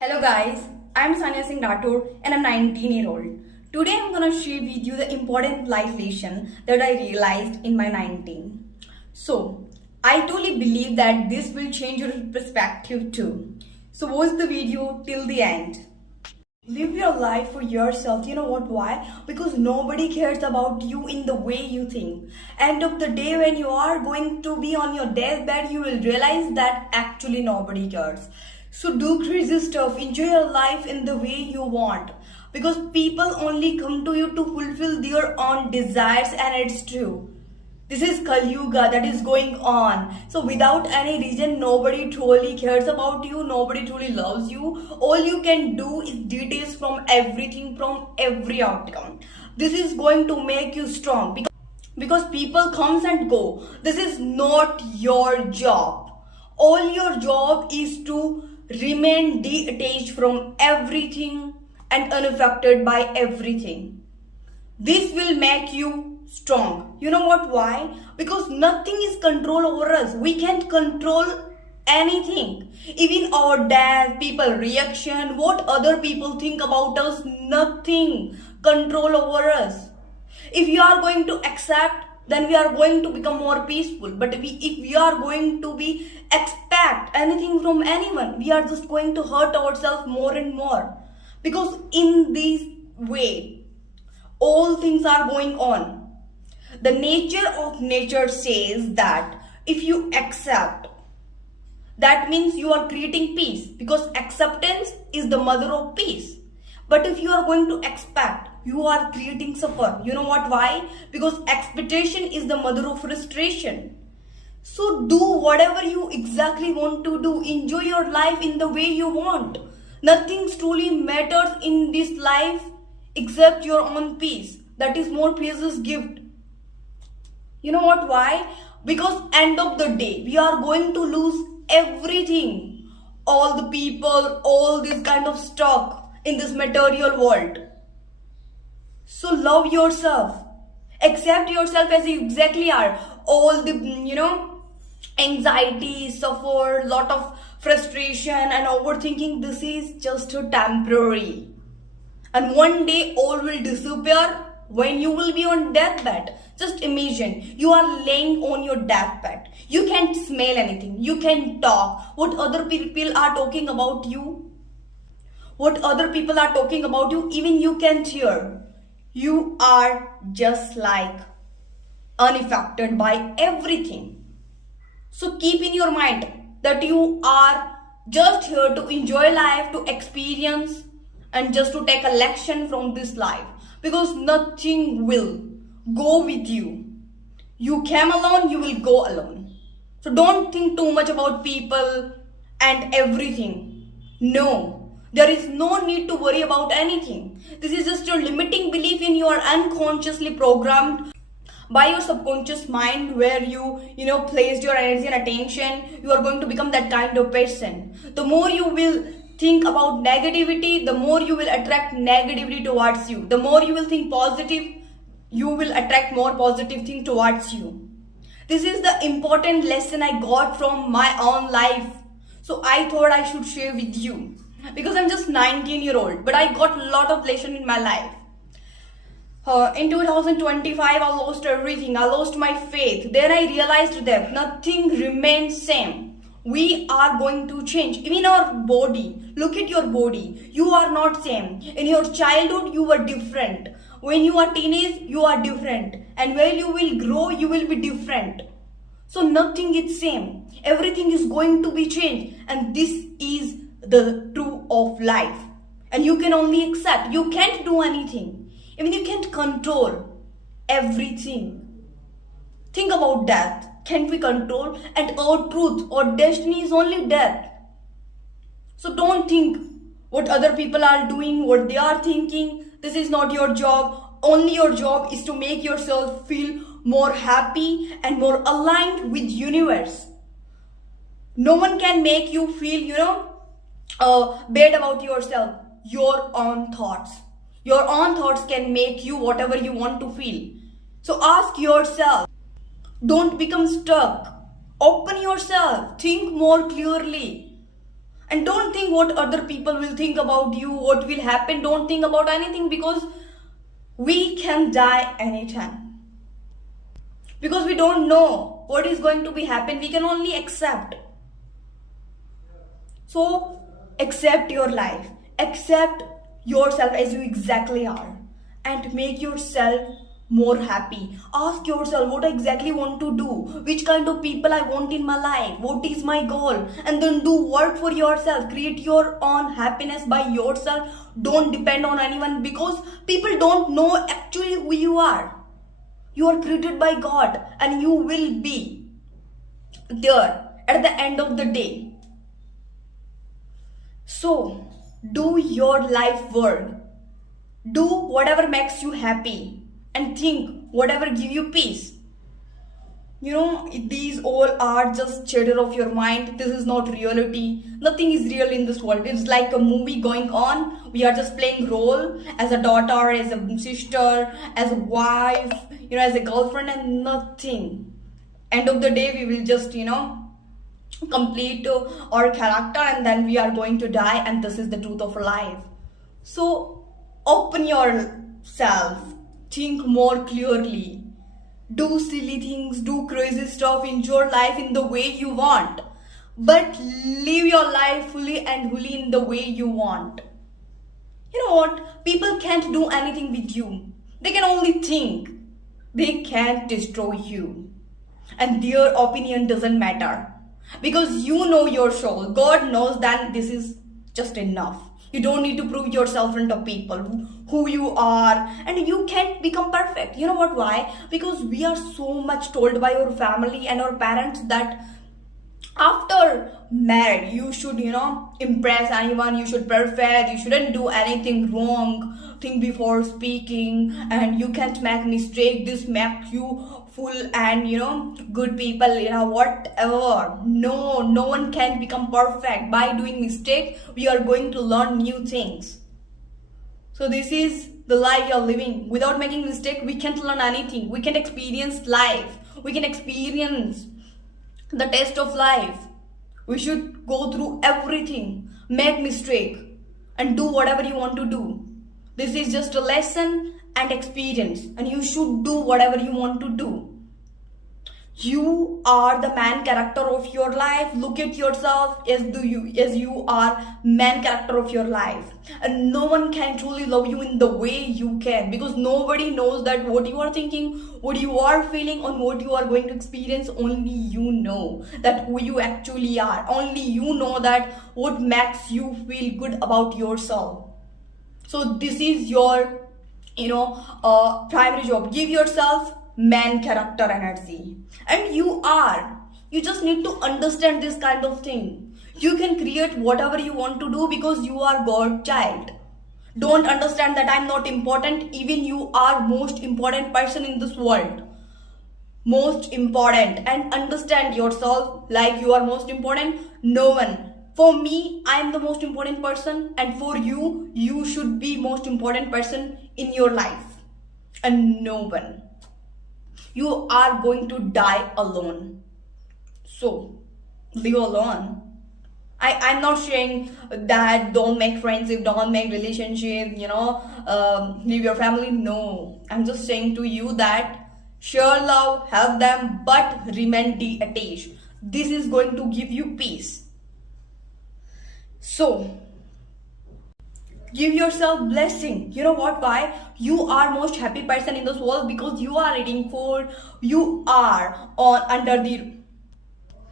Hello guys, I'm Sanya Singh Rathod and I'm 19-year-old. Today I'm gonna share with you the important life lesson that I realized in my 19. So, I truly believe that this will change your perspective too. So watch the video till the end. Live your life for yourself. You know what? Why? Because nobody cares about you in the way you think. End of the day, when you are going to be on your deathbed, you will realize that actually nobody cares. So do crazy stuff. Enjoy your life in the way you want. Because people only come to you to fulfill their own desires, and it's true. This is Kali Yuga that is going on. So without any reason, nobody truly cares about you. Nobody truly loves you. All you can do is details from everything, from every outcome. This is going to make you strong because people comes and go. This is not your job. All your job is to remain detached from everything and unaffected by everything. This will make you strong. You know what? Why? Because nothing is control over us. We can't control anything. Even our death, people reaction, what other people think about us, nothing control over us. If you are going to accept, then we are going to become more peaceful. But if we are going to be expect anything from anyone, we are just going to hurt ourselves more and more. Because in this way, all things are going on. The nature of nature says that if you accept, that means you are creating peace, because acceptance is the mother of peace. But if you are going to expect, you are creating suffer. You know what? Why? Because expectation is the mother of frustration. So do whatever you exactly want to do. Enjoy your life in the way you want. Nothing truly matters in this life except your own peace. That is more precious gift. You know what? Why? Because end of the day, we are going to lose everything. All the people, all this kind of stuff in this material world. So love yourself. Accept yourself as you exactly are. All the, anxiety, suffer, lot of frustration and overthinking, this is just a temporary. And one day all will disappear when you will be on deathbed. Just imagine you are laying on your deathbed. You can't smell anything. You can talk. What other people are talking about you? What other people are talking about you? Even you can't hear. You are just like unaffected by everything. So keep in your mind that you are just here to enjoy life, to experience, and just to take a lesson from this life. Because nothing will go with you. You came alone, you will go alone. So don't think too much about people and everything. No, there is no need to worry about anything. This is just your limiting belief in your unconsciously programmed by your subconscious mind, where you placed your energy and attention. You are going to become that kind of person. The more you will think about negativity, the more you will attract negativity towards you. The more you will think positive, you will attract more positive thing towards you. This is the important lesson I got from my own life. So I thought I should share with you. Because I'm just 19-year-old, but I got a lot of lesson in my life. In 2025, I lost everything. I lost my faith. Then I realized that nothing remains same. We are going to change. Even our body. Look at your body. You are not same. In your childhood, you were different. When you are teenage, you are different. And when you will grow, you will be different. So nothing is same. Everything is going to be changed. And this is the truth of life. And you can only accept. You can't do anything. Even you can't control everything. Think about death. Can't we control? And our truth or destiny is only death. So don't think what other people are doing, what they are thinking. This is not your job. Only your job is to make yourself feel more happy and more aligned with universe. No one can make you feel, bad about yourself. Your own thoughts. Your own thoughts can make you whatever you want to feel. So ask yourself. Don't become stuck. Open yourself. Think more clearly. And don't think what other people will think about you, what will happen. Don't think about anything, because we can die anytime. Because we don't know what is going to be happen. We can only accept. So accept your life. Accept yourself as you exactly are. And make yourself more happy. Ask yourself what I exactly want to do, which kind of people I want in my life, what is my goal, and then do work for yourself. Create your own happiness by yourself. Don't depend on anyone, because people don't know actually who you are. You are created by God, and you will be there at the end of the day. So do your life work. Do whatever makes you happy, and think whatever give you peace. These all are just chatter of your mind. This is not reality. Nothing is real in this world. It's like a movie going on. We are just playing role as a daughter, as a sister, as a wife, as a girlfriend, and nothing. End of the day, we will just, complete our character, and then we are going to die, and this is the truth of life. So open yourself, think more clearly, do silly things, do crazy stuff, enjoy life in the way you want, but live your life fully and wholly in the way you want. You know what? People can't do anything with you. They can only think. They can't destroy you. And their opinion doesn't matter. Because you know your soul. God knows that this is just enough. You don't need to prove yourself in front of people who you are, and you can't become perfect. You know what? Why? Because we are so much told by our family and our parents that after married you should impress anyone, you should perfect, you shouldn't do anything wrong, think before speaking, and you can't make mistake. This makes you full and good people, whatever. No one can become perfect. By doing mistake, we are going to learn new things. So this is the life you're living. Without making mistake, we can't learn anything. We can experience life. We can experience the test of life. We should go through everything, make mistake, and do whatever you want to do. This is just a lesson and experience, and you should do whatever you want to do. You are the main character of your life. Look at yourself as you are main character of your life, and no one can truly love you in the way you can, because nobody knows that what you are thinking, what you are feeling, and what you are going to experience. Only you know that who you actually are. Only you know that what makes you feel good about yourself. So this is your primary job. Give yourself main character energy, and you just need to understand this kind of thing. You can create whatever you want to do, because you are God's child. Don't understand that I'm not important. Even you are most important person in this world, most important. And understand yourself like you are most important. No one. For me, I'm the most important person, and for you, you should be most important person in your life, and no one. You are going to die alone. So live alone. I'm not saying that don't make friendship, don't make relationship, leave your family. No, I'm just saying to you that share love, help them, but remain detached. This is going to give you peace. So give yourself blessing. You know what? Why? You are most happy person in this world, because you are eating food. You are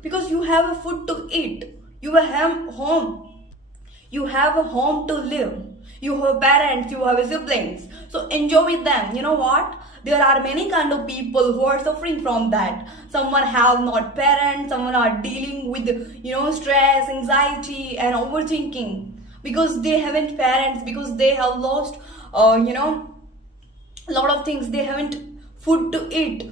because you have a food to eat. You have home. You have a home to live. You have parents. You have siblings. So enjoy with them. You know what? There are many kind of people who are suffering from that. Someone have not parents. Someone are dealing with stress, anxiety, and overthinking, because they haven't parents, because they have lost a lot of things. They haven't food to eat,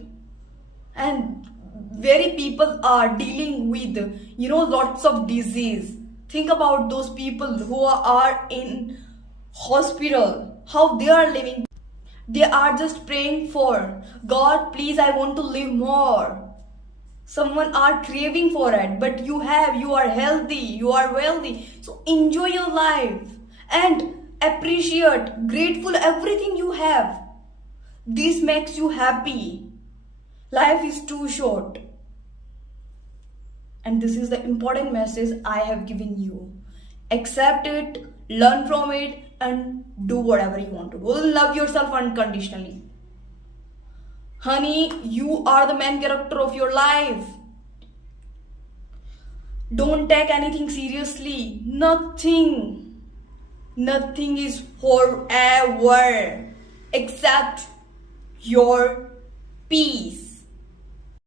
and very people are dealing with lots of disease. Think about those people who are in hospital, how they are living. They are just praying for God, please, I want to live more. Someone are craving for it, but you are healthy, you are wealthy. So enjoy your life and appreciate, grateful everything you have. This makes you happy. Life is too short. And this is the important message I have given you. Accept it, learn from it, and do whatever you want to do. Love yourself unconditionally. Honey, you are the main character of your life. Don't take anything seriously. Nothing. Nothing is forever except your peace.